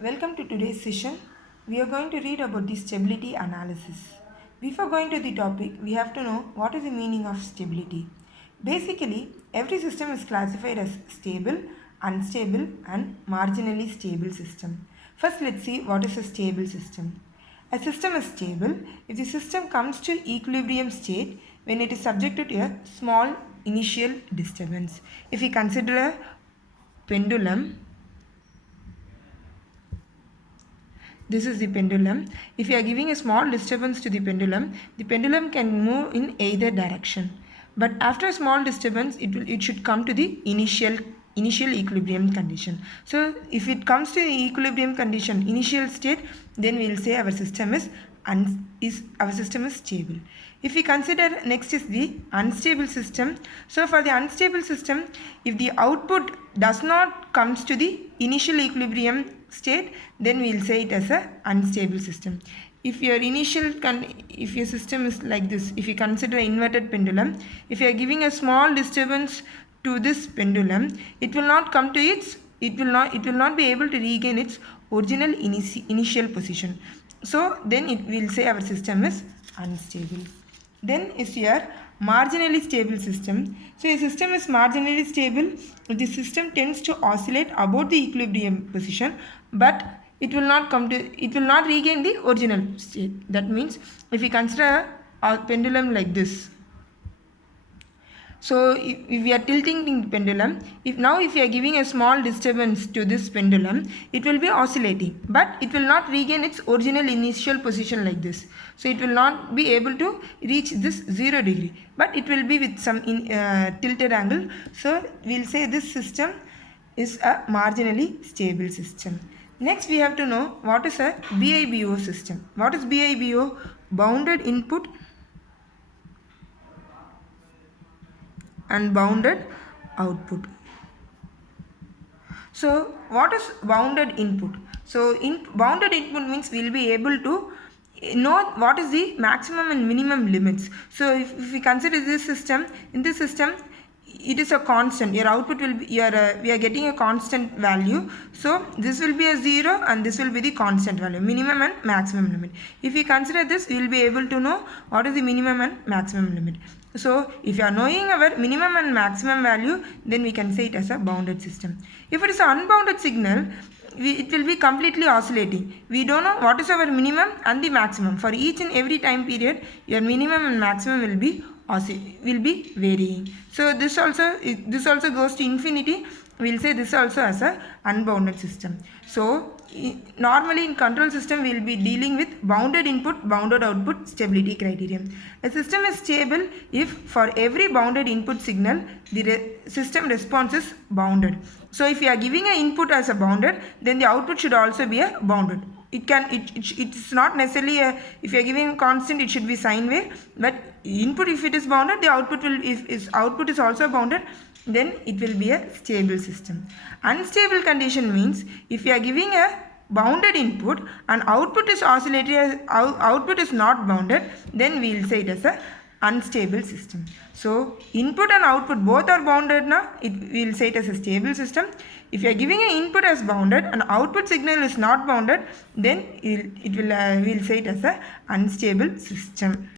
Welcome to today's session. We are going to read about the stability analysis. Before going to the topic, we have to know what is the meaning of stability. Basically, every system is classified as stable, unstable, and marginally stable system. First, let's see what is a stable system. A system is stable if the system comes to equilibrium state when it is subjected to a small initial disturbance. If we consider a pendulum, this is the pendulum. If you are giving a small disturbance to the pendulum can move in either direction. But after a small disturbance, it should come to the initial equilibrium condition. So if it comes to the equilibrium condition, initial state, then we will say our system is stable. If we consider next is the unstable system. So for the unstable system, if the output does not comes to the initial equilibrium state, then we will say it as a unstable system. If your if your system is like this, if you consider inverted pendulum, if you are giving a small disturbance to this pendulum, it will not come to it will not be able to regain its original initial position. So then it will say our system is unstable. Then is your marginally stable system. So a system is marginally stable if the system tends to oscillate about the equilibrium position, but it will not regain the original state. That means if we consider a pendulum like this, so if we are tilting the pendulum, if we are giving a small disturbance to this pendulum, it will be oscillating, but it will not regain its original initial position like this. So it will not be able to reach this 0 degree, but it will be with some tilted angle. So we will say this system is a marginally stable system. Next we have to know what is a Bibo system. What is Bibo? Bounded input and bounded output. So what is bounded input? So bounded input means we will be able to know what is the maximum and minimum limits. So if we consider this system, in this system it is a constant. Your output will be we are getting a constant value. So this will be a 0 and this will be the constant value, minimum and maximum limit. If we consider this, we will be able to know what is the minimum and maximum limit. So if you are knowing our minimum and maximum value, then we can say it as a bounded system. If it is an unbounded signal, it will be completely oscillating. We don't know what is our minimum and the maximum. For each and every time period, your minimum and maximum will be varying. So this also goes to infinity. We will say this also as a unbounded system. So normally in control system we will be dealing with bounded input, bounded output stability criterion. A system is stable if for every bounded input signal the system response is bounded. So if you are giving an input as a bounded, then the output should also be a bounded. It's not necessarily if you are giving a constant, it should be sine wave, but input if it is bounded, the output will if output is also bounded, then it will be a stable system. Unstable condition means if you are giving a bounded input and output is oscillatory, output is not bounded, then we will say it as a unstable system. So input and output both are bounded now, we will say it as a stable system. If you are giving an input as bounded and output signal is not bounded, then we will say it as a unstable system.